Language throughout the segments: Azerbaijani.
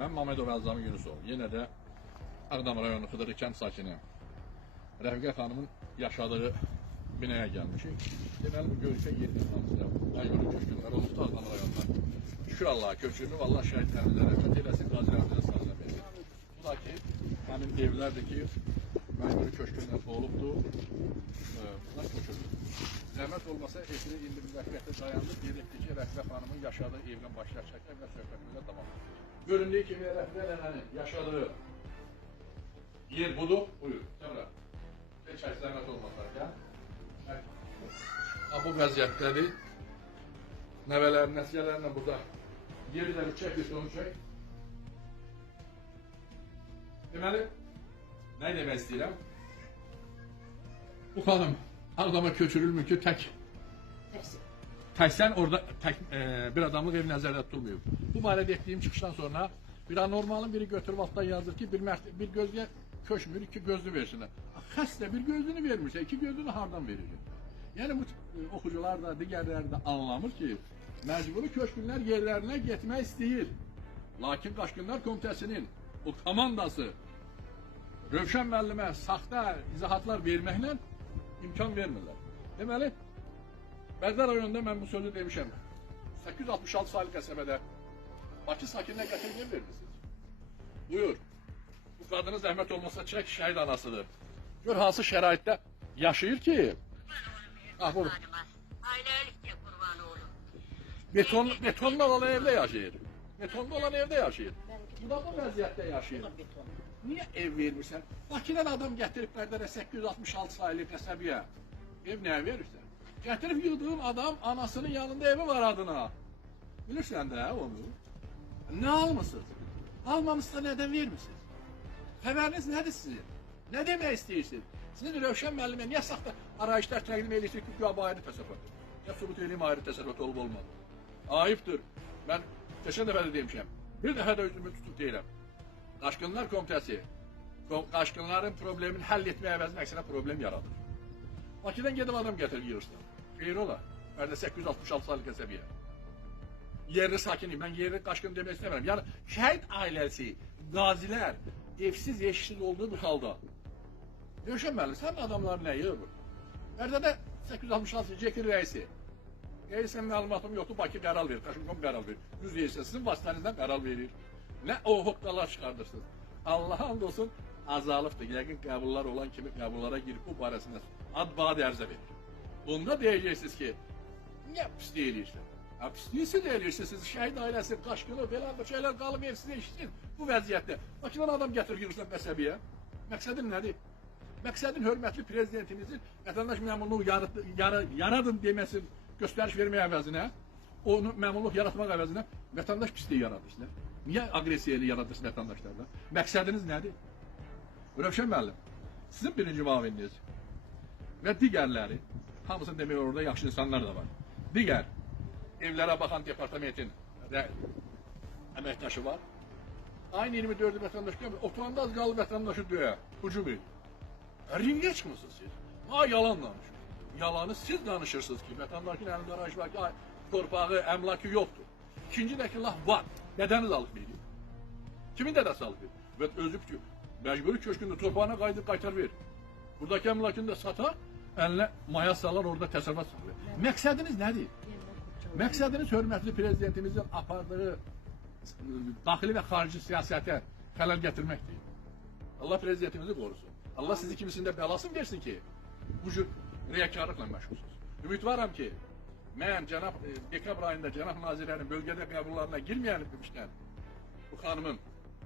Ben Mamedov Əzami Yunusov. Yenə də Ağdam rayonu Xıdırlı kənd sakini Rəfiqə xanımın yaşadığı binaya gəlmişik. Deməli bu görüşə 7 Tamızda Ayvara köşkünlər olubdu Ağdam rayonunda. Şükür Allah'a köçürdü. Vallahi şəhidlərimizə rəhmət eləsin, qazilərimizə sağlam versin. Bu da ki, həmin evlərdir ki, Ayvara köşkünlər olubdu. Bunlar köçürdü. Zəhmət olmasa eşini indi bir vəziyyətdə dayandı. Dedik ki, Rəfiqə xanımın yaşadığı evdən başlar çəkək və söhbətimizə davam edir. Göründüğü kimi Rəfiqə nənənin yaşadığı yer budur. Buyur. Cəmrə. Heç zəhmət olmasa. Gəl. Bu vəziyyətdədir. Nəvələrin, nəticələrlə burada yeriləri çək, bir onu çək. Deməli, nə demək istəyirəm? Bu xanım Ağdama köçürülmür ki, təksən orada bir adamlıq ev nəzərdə tutulmuyor. Bu barədə etdiyim çıxışdan sonra bir anormalın biri götürüb altdan yazır ki, bir gözlüyə köçmür, iki gözlü versinlər. Xəstə bir gözlünü vermirsə, iki gözlünü hardan verir? Yəni bu oxucular da, digərləri də anlamır ki, məcburi köçkünlər yerlərinə getmək istəyir. Lakin Qaçqınlar Komitəsinin o komandası Rövşən müəllimə saxta izahatlar verməklə imkan vermirlər. Deməli, Bərdər rayonunda mən bu sözü demişəm. 866 saylı qəsəbədə Bakı sakininə gətirməyə verirsiniz. Buyur. Bu qadının zəhmət olmasa çək, şəhid anasıdır. Gör hansı şəraitdə yaşayır ki. Ah, bu. Ailəlikcə qurban olur. Betonda olan evdə yaşayır. Betonda olan evdə yaşayır. Bu da bu vəziyyətdə yaşayır. Niyə ev vermirsən? Bakıdan adam gətirib Bərdərə 866 saylı qəsəbəyə. Ev nəyə verirsən? Gətirib yığdığın adam anasının yanında evi var adına. Bilirsən də onu. Nə almısınız? Almamışsa nədən vermirsiniz? Xəbəriniz nədir sizin? Nə demək istəyirsiniz? Sizin Rövşən müəllimə niyə saxta arayışlar təqdim edirsiniz ki, bu ayrı təsərrüfat? Ya sübut edeyim ayrı təsərrüfat olub olmadı. Ayıbdır. Mən keçən dəfə də demişəm. Bir dəfə də özümü tutub deyirəm. Qaçqınlar Komitəsi qaçqınların problemini həll etməyə əvəzinə əksinə problem yaradır. Bakıdan gedib adam gətirib yığırsan. Xeyr ola. Bərdə 866 saylı qəsəbəyə. Yerli sakinim. Mən yerli qaçqın demək istəmirəm. Yəni şəhid ailəsi, qazilər evsiz, eşsiz olduğu bir halda. Rövşən müəllim, sən adamlar nə yığır? Bərdədə 866 Cekir rəisi. Sən məlumatım yoxdur, Bakı qərar verir, Qaçqın qərar verir. Düz deyirsən, sizin vasitənizdən qərar verir. Nə o hoqqalar çıxardırsınız. Allaha and olsun, azalıbdır. Yəqin qəbullar olan kimi qəbullara girib bu barəsində ad-bad ərzə verir. Bunda deyəcəksiniz ki, niyə pis deyilirsən? Pisliyi siz deyirsiniz, siz şəhid ailəsi, Qaçqını, belə şeylər qalıb evsiz eşitsin bu vəziyyətdə. Bakıdan adam gətirib yığırsan qəsəbəyə. Məqsədin nədir? Məqsədin hörmətli prezidentimizin vətəndaş məmnunluğu yaradın deməsin, göstəriş vermək əvəzinə, onu məmnunluq yaratmaq əvəzinə vətəndaş pisliyi yaradırsınız. Niyə aqressiyayı yaradırsınız vətəndaşlarla? Məqsədiniz nədir? Rövşən müəllim, sizin birinci müavininiz və digərləri, hamısını demək orada yaxşı insanlar da var. Digər evlərə baxan departamentin əməkdaşı var. Aynı 24 vətəndaş gəlmir. Oturanda az qalıb vətəndaşı döyə, hücum edir. Ringə çıxmısınız siz? Ha, yalan danışır. Yalanı siz danışırsınız ki, vətəndaşın əlində arayış var ki, torpağı, əmlakı yoxdur. İkinci də ki, laf var. Dədəniz alıb verir. Kimin dədəsi alıb verir? Və özü ki, məcburi köşkündə torpağına qaytar verir. Buradakı əmlakını da satar, əlinə maya salar, orada təsərrüfat saxlayır. Məqsədiniz nədir? Məqsədiniz hörmətli prezidentimizin apardığı daxili və xarici siyasətə xələl gətirməkdir. Allah prezidentimizi qorusun. Allah sizi kimisində bəlasını versin ki, bu cür riyakarlıqla məşğulsunuz. Ümidvaram ki, mən cənab dekabr ayında cənab nazirlərin bölgədə qəbullarına girməyənmişdən bu xanımın,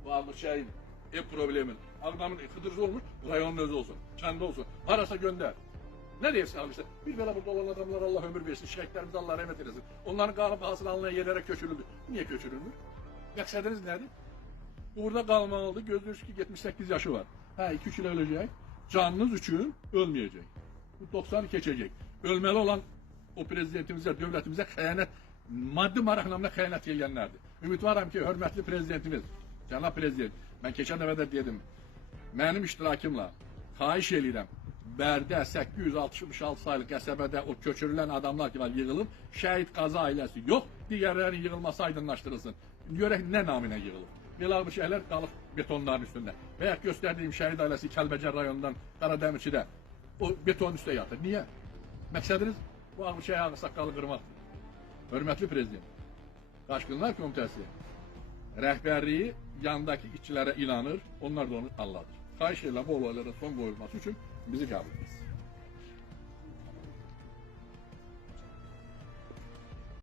bu Ağdırçayın ev problemin, Ağdamın Xıdırcı olmuş, rayonun özü olsun, kəndi olsun, harasa göndər. Nə deyirsən abi işte? Bir belə burada olan adamlar Allah ömür versin, şəhidlərimiz Allah rəhmət eləsin. Onların qanı bahasına alınan yerlərə köçürüldü. Niyə köçürülmür? Məqsədiniz nədir? Burada qalmalıdır, gözlüyürsünüz ki 78 yaşı var. Hə, 2-3 il öləcək, canınız üçün ölməyəcək. Bu 90'ı keçəcək. Ölməli olan o prezidentimizə, dövlətimizə xəyanət, maddi maraq namına xəyanət edənlərdir. Ümidvaram ki, hörmətli prezidentimiz, cənab prezident, mən keçən dəfə də dedim, mənim iştirakımla xahiş edirəm, Bərdə 866 saylı qəsəbədə o köçürülən adamlar ki var yığılıb, şəhid qaza ailəsi yox, digərlərin yığılması aydınlaşdırılsın. Görək nə naminə yığılıb. belə bir şeylər qalıb betonların üstündə. Və ya göstərdiyim şəhid ailəsi Kəlbəcər rayonundan Qaradəmirçidə o betonun üstə yatır. Niyə? Məqsədiniz bu Ağbirçək ağsaqqalı qırmaqdır. Hörmətli prezident, Daşqınlar Komitəsi rəhbərliyi yandakı işçilərə inanır, onlar da onu anladır. Xahiş edirəm bu olaylara son qoyulması üçün bizi qəbul ediniz.